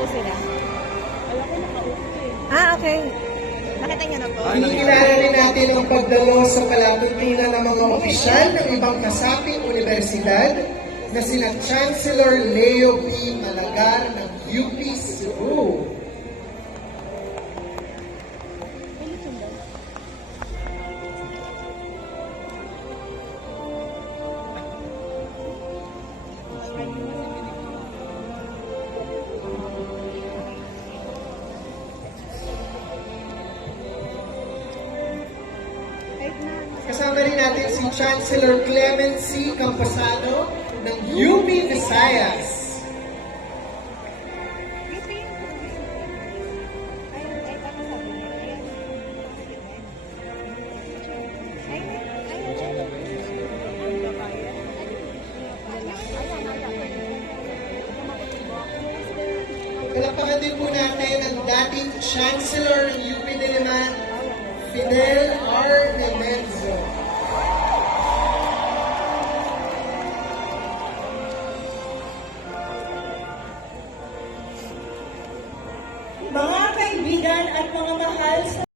po sila. Wala ko nakaupo eh. Ah, okay. Nakita niyo na po? Kinikilala rin natin ang pagdalo sa palatuntunan ng mga opisyal ng ibang kasaping universidad na sina Chancellor Leo P. Malagar ng UP Cebu. Kasama rin natin si Chancellor Clement C. Camposado ng UP Visayas. Palapakan din po natin ang dating Chancellor ng UP Diliman, Fidel R. Nemenzo. Mga kaibigan at mga mahal sa